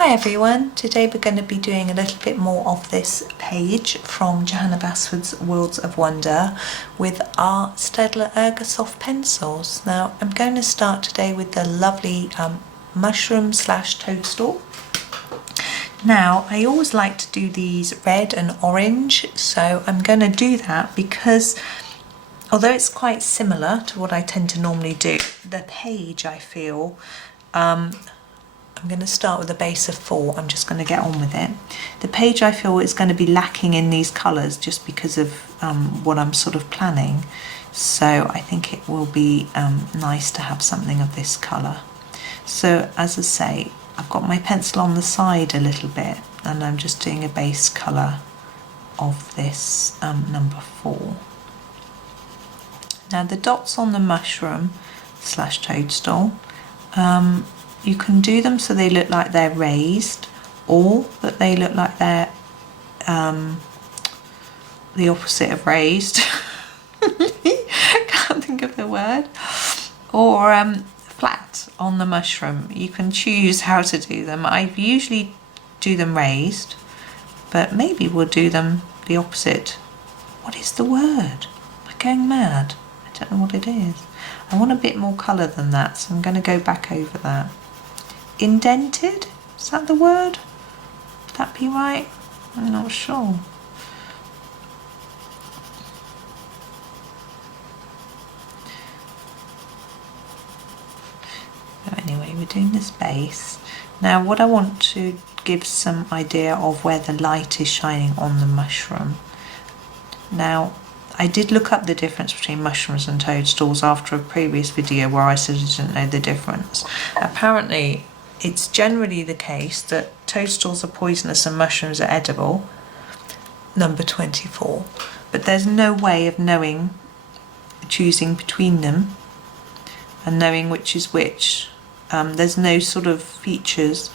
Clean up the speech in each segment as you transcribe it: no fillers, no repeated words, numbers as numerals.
Hi everyone, today we're going to be doing a little bit more of this page from Johanna Basford's Worlds of Wonder with our Staedtler Ergosoft pencils. Now I'm going to start today with the lovely mushroom slash toadstool. Now I always like to do these red and orange, so I'm going to do that because although it's quite similar to what I tend to normally do, the page I feel I'm going to start with a base of 4. I'm just going to get on with it. The page I feel is going to be lacking in these colours just because of what I'm sort of planning. So I think it will be nice to have something of this colour. So as I say, I've got my pencil on the side a little bit and I'm just doing a base colour of this number 4. Now the dots on the mushroom slash toadstool, you can do them so they look like they're raised or that they look like they're the opposite of raised. Can't think of the word. Or flat on the mushroom. You can choose how to do them. I usually do them raised, but maybe we'll do them the opposite. What is the word? Am I going mad? I don't know what it is. I want a bit more colour than that, so I'm going to go back over that. Indented? Is that the word? Would that be right? I'm not sure. So anyway, we're doing this base. Now what I want to give some idea of where the light is shining on the mushroom. Now I did look up the difference between mushrooms and toadstools after a previous video where I said I didn't know the difference. Apparently it's generally the case that toadstools are poisonous and mushrooms are edible, number 24, but there's no way of knowing, choosing between them and knowing which is which. There's no sort of features.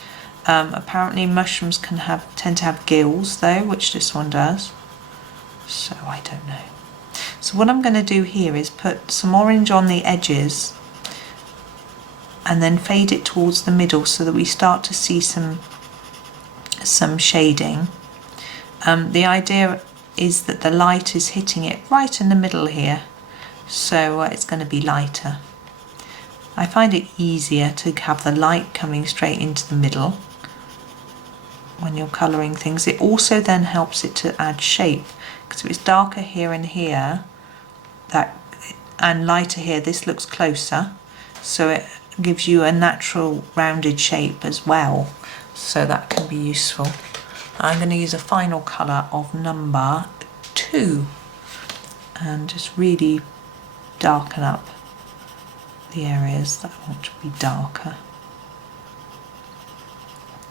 Apparently mushrooms can tend to have gills though, which this one does, so I don't know. So what I'm going to do here is put some orange on the edges and then fade it towards the middle so that we start to see some shading. The idea is that the light is hitting it right in the middle here, so it's going to be lighter. I find it easier to have the light coming straight into the middle when you're colouring things. It also then helps it to add shape, because if it's darker here and here and lighter here, this looks closer, so it gives you a natural rounded shape as well, so that can be useful. I'm going to use a final colour of number 2 and just really darken up the areas that I want to be darker.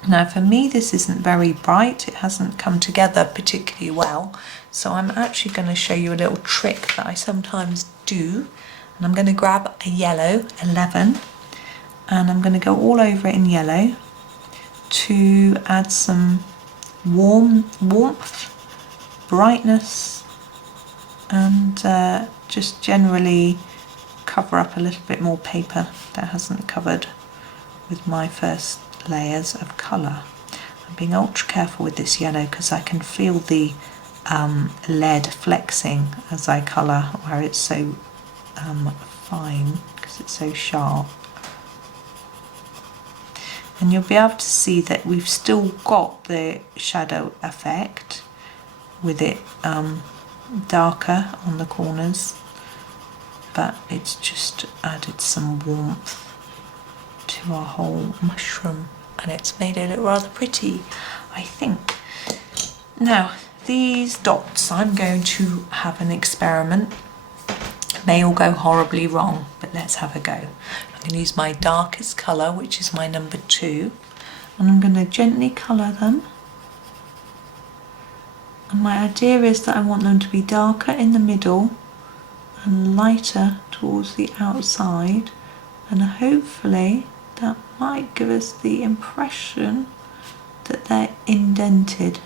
Now for me this isn't very bright, it hasn't come together particularly well, so I'm actually going to show you a little trick that I sometimes do, and I'm going to grab a yellow 11 and I'm going to go all over it in yellow to add some warmth, brightness, and just generally cover up a little bit more paper that hasn't covered with my first layers of colour. I'm being ultra careful with this yellow because I can feel the lead flexing as I colour, where it's so fine because it's so sharp. And you'll be able to see that we've still got the shadow effect with it darker on the corners, but it's just added some warmth to our whole mushroom and it's made it look rather pretty, I think. Now these dots, I'm going to have an experiment. It may all go horribly wrong, but let's have a go. I'm going to use my darkest colour, which is my number 2, and I'm going to gently colour them. And my idea is that I want them to be darker in the middle and lighter towards the outside, and hopefully that might give us the impression that they're indented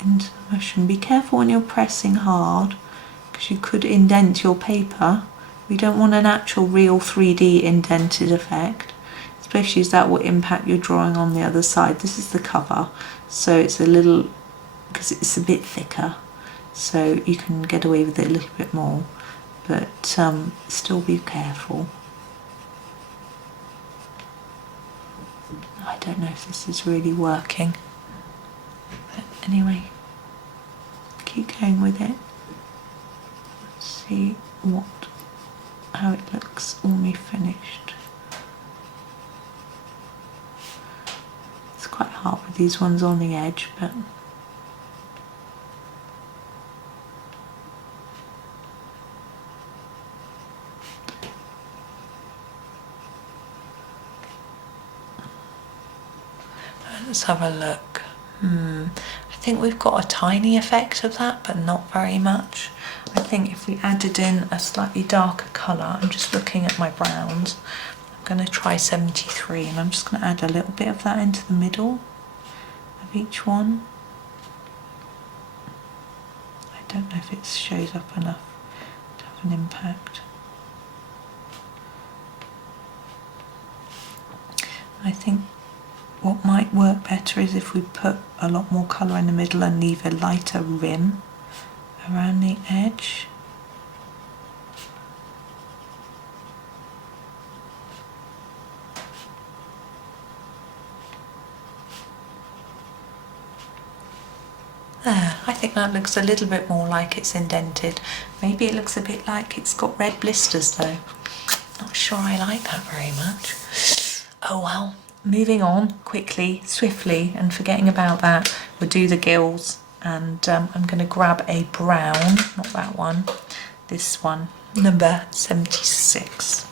into the mushroom. Be careful when you're pressing hard because you could indent your paper. We don't want an actual real 3D indented effect. It's couple of issues that will impact your drawing on the other side. This is the cover, so it's a little, because it's a bit thicker, so you can get away with it a little bit more, but still be careful. I don't know if this is really working, but anyway, keep going with it. Let's see how it looks when we finished. It's quite hard with these ones on the edge, but let's have a look. I think we've got a tiny effect of that, but not very much. I think if we added in a slightly darker colour, I'm just looking at my browns, I'm going to try 73, and I'm just going to add a little bit of that into the middle of each one. I don't know if it shows up enough to have an impact. I think what might work better is if we put a lot more colour in the middle and leave a lighter rim around the edge. There, I think that looks a little bit more like it's indented. Maybe it looks a bit like it's got red blisters though. Not sure I like that very much. Oh well. Moving on quickly, swiftly, and forgetting about that, we'll do the gills, and I'm going to grab a brown, not that one, this one, number 76.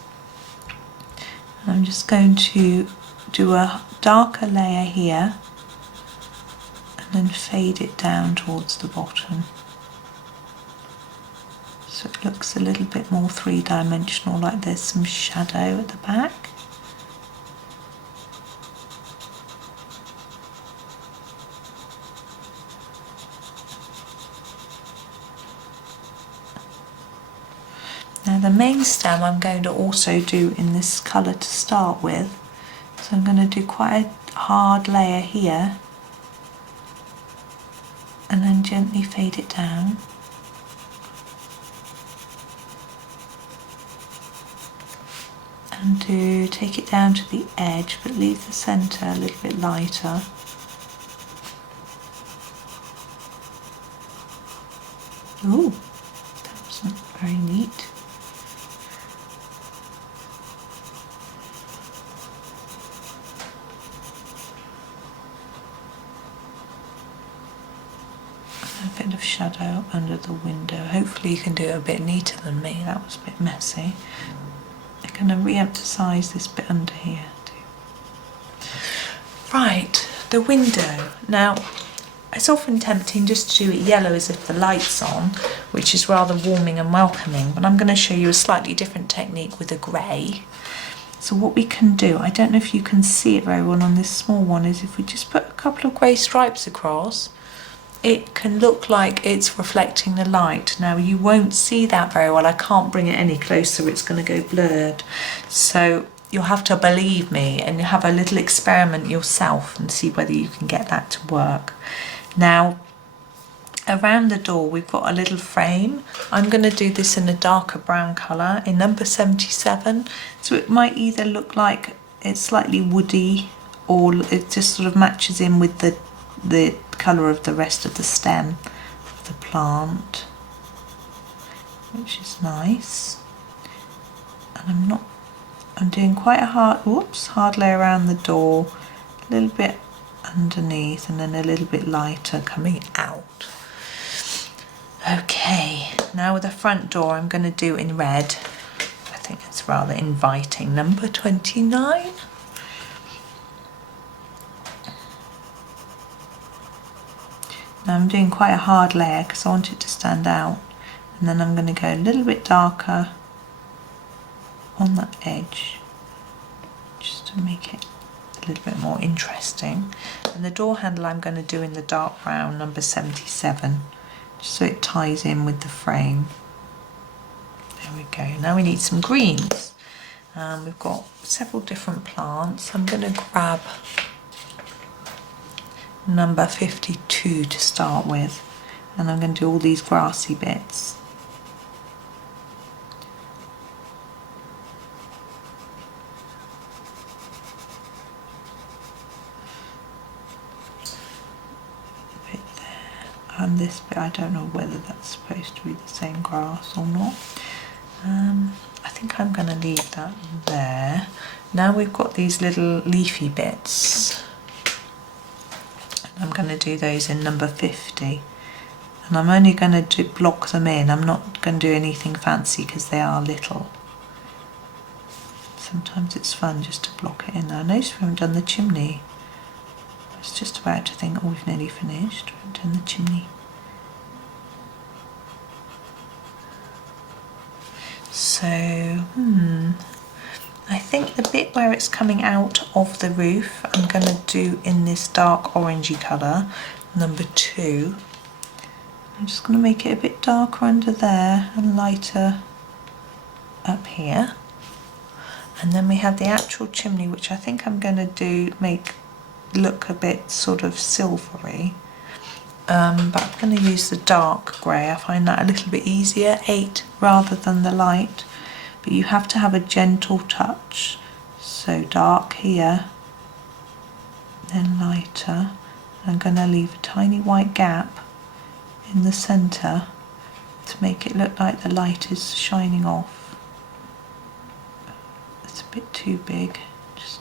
I'm just going to do a darker layer here and then fade it down towards the bottom, so it looks a little bit more three-dimensional, like there's some shadow at the back. Now the main stem I'm going to also do in this colour to start with, so I'm going to do quite a hard layer here and then gently fade it down. And take it down to the edge, but leave the centre a little bit lighter. Ooh, that wasn't very neat. A bit of shadow under the window. Hopefully you can do it a bit neater than me, that was a bit messy. I'm going to re-emphasise this bit under here too. Right, the window. Now, it's often tempting just to do it yellow as if the light's on, which is rather warming and welcoming, but I'm going to show you a slightly different technique with a grey. So what we can do, I don't know if you can see it very well on this small one, is if we just put a couple of grey stripes across, it can look like it's reflecting the light. Now you won't see that very well, I can't bring it any closer, it's going to go blurred. So you'll have to believe me and have a little experiment yourself and see whether you can get that to work. Now around the door we've got a little frame. I'm going to do this in a darker brown colour in number 77, so it might either look like it's slightly woody or it just sort of matches in with the colour of the rest of the stem of the plant, which is nice. And I'm doing quite a hard layer around the door, a little bit underneath and then a little bit lighter coming out. Okay, now with the front door I'm going to do in red. I think it's rather inviting, number 29. Now I'm doing quite a hard layer because I want it to stand out, and then I'm going to go a little bit darker on that edge just to make it a little bit more interesting. And the door handle I'm going to do in the dark brown, number 77, just so it ties in with the frame. There we go. Now we need some greens. We've got several different plants. I'm going to grab number 52 to start with, and I'm going to do all these grassy bits. A bit there, and this bit, I don't know whether that's supposed to be the same grass or not. I think I'm going to leave that there. Now we've got these little leafy bits. I'm going to do those in number 50. And I'm only going to block them in. I'm not going to do anything fancy because they are little. Sometimes it's fun just to block it in. I noticed we haven't done the chimney. I was just about to think, oh, we've nearly finished. We haven't done the chimney. So, I think the bit where it's coming out of the roof, I'm going to do in this dark orangey colour, number 2. I'm just going to make it a bit darker under there and lighter up here. And then we have the actual chimney, which I think I'm going to make look a bit sort of silvery. But I'm going to use the dark grey. I find that a little bit easier, 8 rather than the light. But you have to have a gentle touch. So dark here, then lighter. I'm going to leave a tiny white gap in the centre to make it look like the light is shining off. It's a bit too big. Just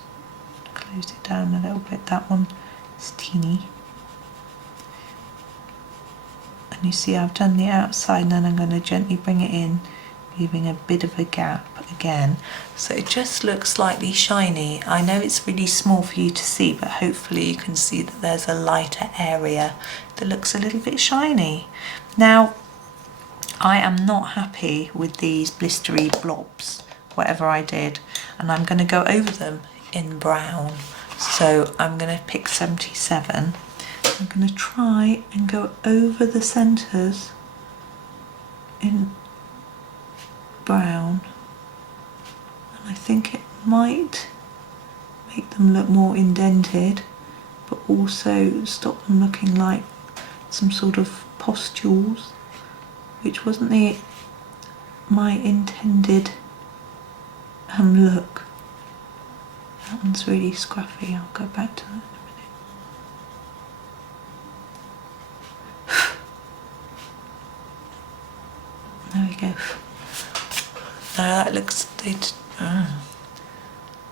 close it down a little bit. That one is teeny. And you see I've done the outside, and then I'm going to gently bring it in, leaving a bit of a gap again, so it just looks slightly shiny. I know it's really small for you to see, but hopefully you can see that there's a lighter area that looks a little bit shiny. Now, I am not happy with these blistery blobs, whatever I did, and I'm going to go over them in brown. So I'm going to pick 77. I'm going to try and go over the centres in brown, and I think it might make them look more indented, but also stop them looking like some sort of pustules, which wasn't my intended look. That one's really scruffy. I'll go back to that in a minute. There we go. Now that looks,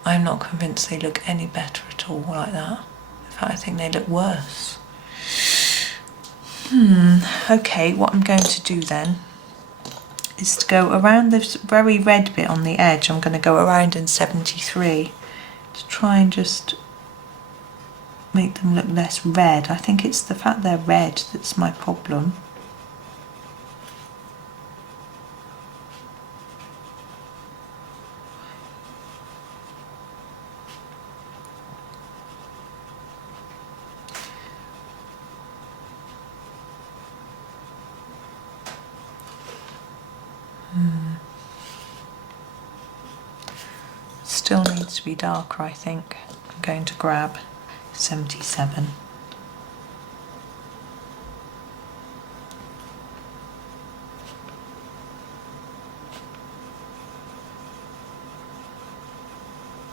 I'm not convinced they look any better at all like that. In fact, I think they look worse. Okay, what I'm going to do then is to go around this very red bit on the edge. I'm going to go around in 73 to try and just make them look less red. I think it's the fact they're red that's my problem. Still needs to be darker, I think. I'm going to grab 77.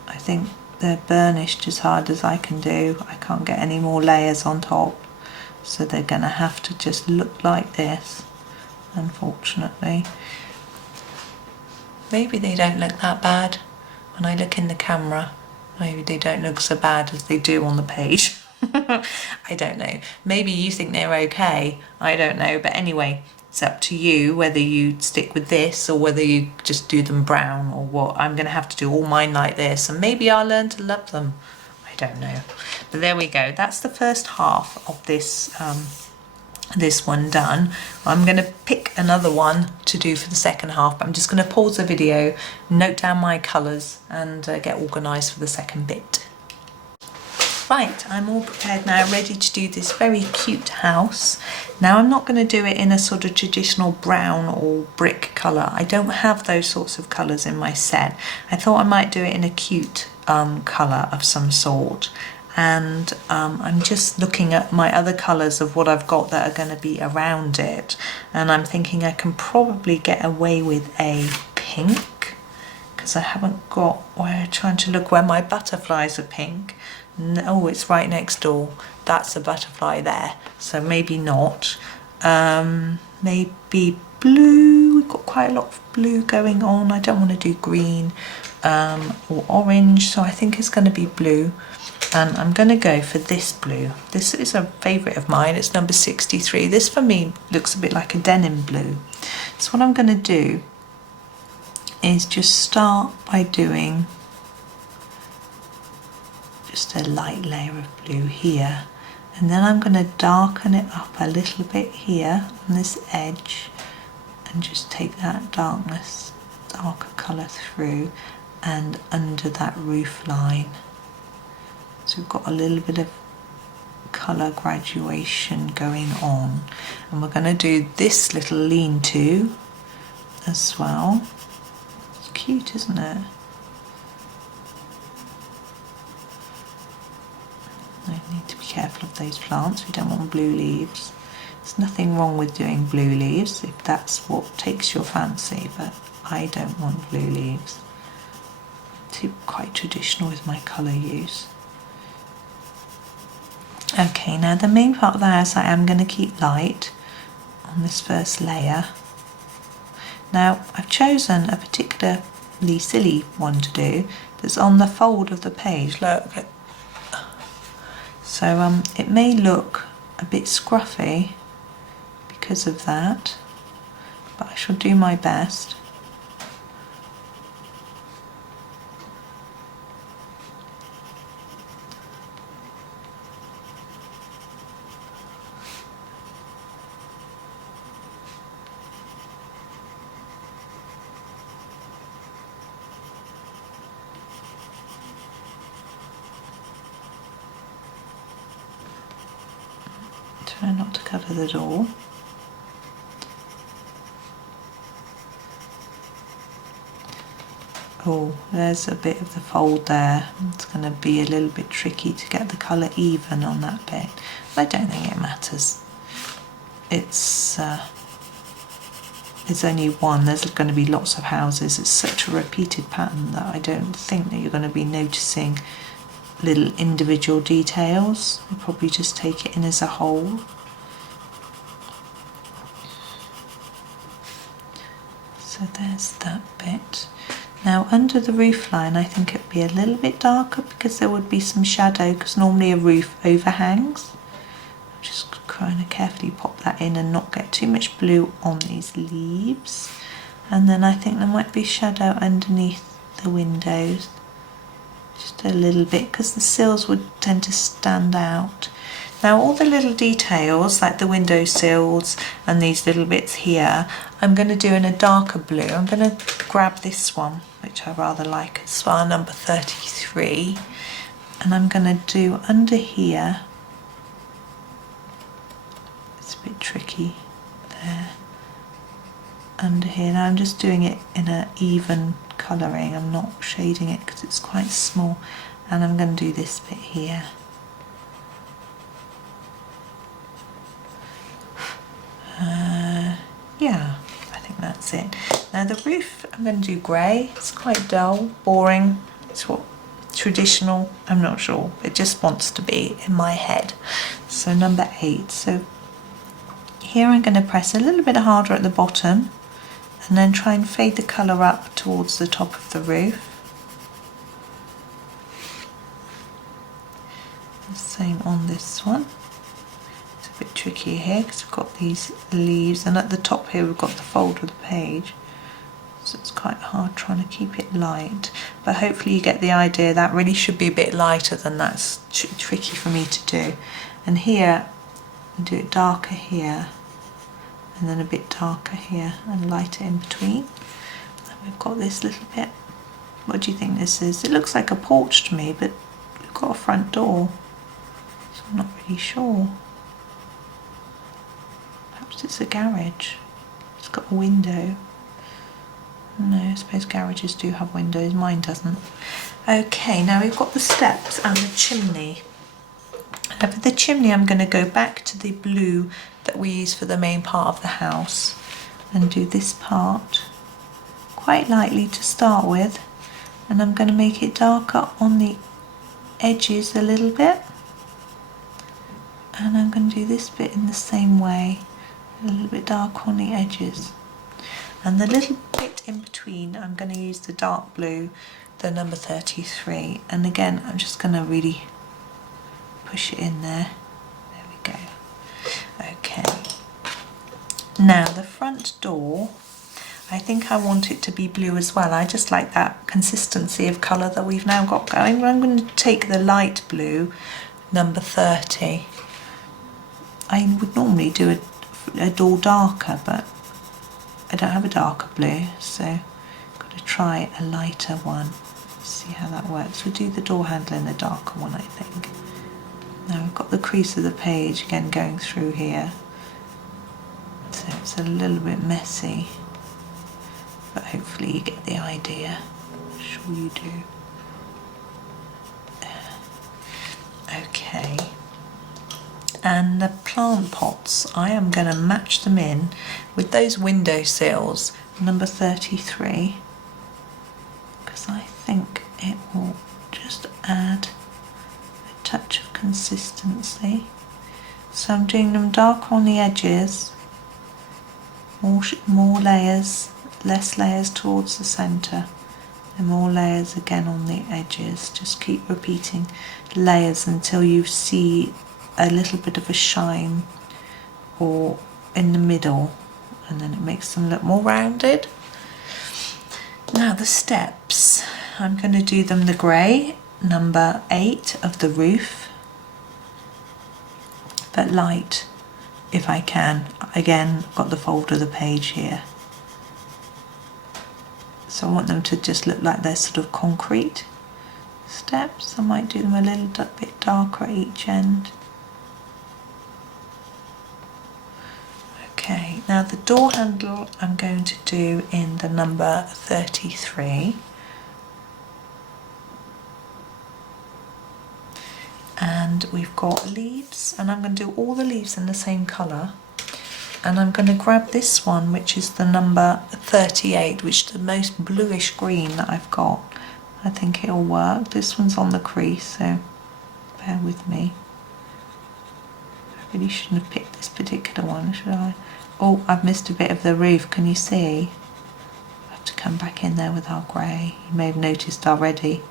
I think they're burnished as hard as I can do. I can't get any more layers on top, so they're going to have to just look like this, unfortunately. Maybe they don't look that bad. When I look in the camera, maybe they don't look so bad as they do on the page. I don't know. Maybe you think they're okay. I don't know. But anyway, it's up to you whether you stick with this or whether you just do them brown or what. I'm going to have to do all mine like this, and maybe I'll learn to love them. I don't know. But there we go. That's the first half of this this one done. I'm going to pick another one to do for the second half, but I'm just going to pause the video, note down my colours and get organised for the second bit. Right, I'm all prepared now, ready to do this very cute house. Now I'm not going to do it in a sort of traditional brown or brick colour. I don't have those sorts of colours in my set. I thought I might do it in a cute colour of some sort. And I'm just looking at my other colours of what I've got that are going to be around it. And I'm thinking I can probably get away with a pink, because I haven't got, we're trying to look where my butterflies are pink. No, it's right next door. That's a butterfly there, so maybe not. Maybe blue. We've got quite a lot of blue going on. I don't want to do green or orange, so I think it's going to be blue. And I'm going to go for this blue. This is a favourite of mine. It's number 63. This for me looks a bit like a denim blue. So what I'm going to do is just start by doing just a light layer of blue here, and then I'm going to darken it up a little bit here on this edge and just take that darker colour through and under that roof line. So we've got a little bit of colour graduation going on, and we're going to do this little lean-to as well. It's cute, isn't it? I need to be careful of those plants. We don't want blue leaves. There's nothing wrong with doing blue leaves if that's what takes your fancy, but I don't want blue leaves. I'm quite traditional with my colour use. Okay, now the main part of the house I am going to keep light on this first layer. Now I've chosen a particularly silly one to do that's on the fold of the page. Look. So it may look a bit scruffy because of that, but I shall do my best. Try not to cover the door. Oh, there's a bit of the fold there. It's going to be a little bit tricky to get the colour even on that bit, but I don't think it matters. It's only one. There's going to be lots of houses. It's such a repeated pattern that I don't think that you're going to be noticing little individual details. I'll probably just take it in as a whole. So there's that bit. Now under the roof line I think it'd be a little bit darker because there would be some shadow, because normally a roof overhangs. I'm just trying to carefully pop that in and not get too much blue on these leaves. And then I think there might be shadow underneath the windows. Just a little bit, because the sills would tend to stand out. Now all the little details like the window sills and these little bits here I'm going to do in a darker blue. I'm going to grab this one, which I rather like as well, number 33, and I'm going to do under here. It's a bit tricky there. Under here, now I'm just doing it in an even colouring. I'm not shading it because it's quite small, and I'm going to do this bit here. Yeah, I think that's it. Now the roof I'm going to do grey. It's quite dull, boring. It's what traditional, I'm not sure. It just wants to be in my head. So number 8. So here I'm going to press a little bit harder at the bottom and then try and fade the colour up towards the top of the roof. The same on this one. It's a bit tricky here because we've got these leaves, and at the top here we've got the fold of the page, so it's quite hard trying to keep it light, but hopefully you get the idea. That really should be a bit lighter than that's tricky for me to do. And here I'll do it darker here and then a bit darker here and lighter in between. And we've got this little bit. What do you think this is? It looks like a porch to me, but we've got a front door. I'm not really sure. Perhaps it's a garage. It's got a window. No, I suppose garages do have windows, mine doesn't. Okay, now we've got the steps and the chimney. Now for the chimney I'm going to go back to the blue that we use for the main part of the house and do this part quite lightly to start with, and I'm going to make it darker on the edges a little bit, and I'm going to do this bit in the same way, a little bit darker on the edges, and the little bit in between I'm going to use the dark blue, the number 33, and again I'm just going to really push it in there. There we go. Okay, now the front door, I think I want it to be blue as well. I just like that consistency of colour that we've now got going. I'm going to take the light blue, number 30. I would normally do a door darker, but I don't have a darker blue, so I've got to try a lighter one. See how that works. We'll do the door handle in the darker one, I think. Now we've got the crease of the page again going through here, so it's a little bit messy, but hopefully you get the idea. I'm sure you do. Okay, and the plant pots, I am going to match them in with those window sills, number 33, because I think it will just add a touch of consistency. So I'm doing them dark on the edges, more layers, less layers towards the centre, and more layers again on the edges. Just keep repeating layers until you see a little bit of a shine or in the middle, and then it makes them look more rounded. Now the steps, I'm going to do them the grey, number 8 of the roof, but light if I can. Again, got the fold of the page here, so I want them to just look like they're sort of concrete steps. I might do them a little bit darker at each end. Okay, now the door handle I'm going to do in the number 33. And we've got leaves, and I'm going to do all the leaves in the same colour, and I'm going to grab this one, which is the number 38, which is the most bluish green that I've got. I think it'll work. This one's on the crease, so bear with me. I really shouldn't have picked this particular one, should I? Oh, I've missed a bit of the roof, can you see? I have to come back in there with our grey. You may have noticed already.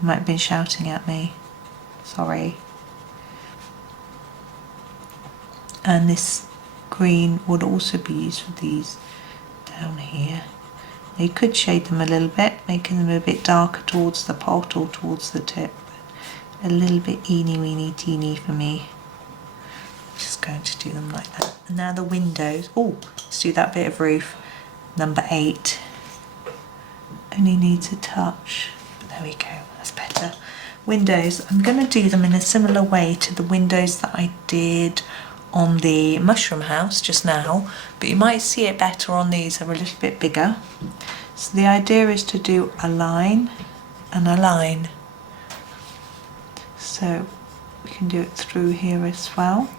You might have been shouting at me. Sorry. And this green would also be used for these down here. You could shade them a little bit, making them a bit darker towards the pot or towards the tip. A little bit eeny weeny teeny for me. I'm just going to do them like that. And now the windows. Oh, let's do that bit of roof. Number 8. Only needs a touch. But there we go, that's better. Windows, I'm going to do them in a similar way to the windows that I did on the mushroom house just now, but you might see it better on these. They're a little bit bigger. So the idea is to do a line and a line. So we can do it through here as well.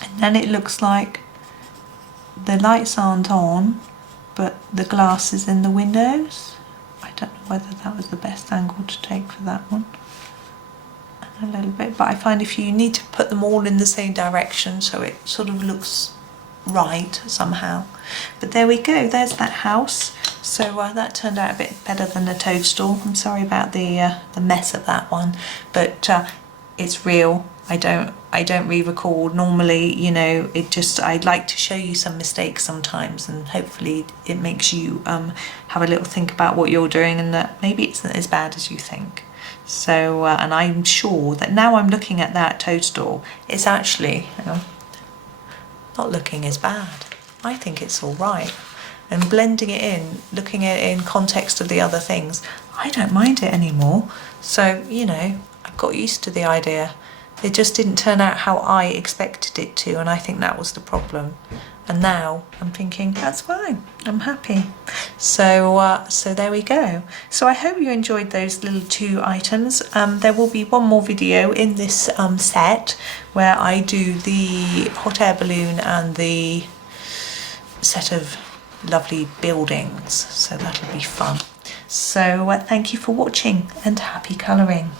And then it looks like the lights aren't on, but the glass is in the windows. I don't know whether that was the best angle to take for that one. And a little bit, but I find if you need to put them all in the same direction so it sort of looks right somehow. But there we go, there's that house. So that turned out a bit better than the toadstool. I'm sorry about the mess of that one, but it's real. I don't re-record normally, you know. I'd like to show you some mistakes sometimes, and hopefully it makes you have a little think about what you're doing, and that maybe it's not as bad as you think. So and I'm sure that now I'm looking at that toadstool, it's actually, you know, not looking as bad. I think it's all right. And blending it in, looking at it in context of the other things, I don't mind it anymore. So, you know, I've got used to the idea. It just didn't turn out how I expected it to, and I think that was the problem. And now I'm thinking, that's fine, I'm happy. So so there we go. So I hope you enjoyed those little 2 items. There will be one more video in this set where I do the hot air balloon and the set of lovely buildings. So that'll be fun. So thank you for watching and happy colouring.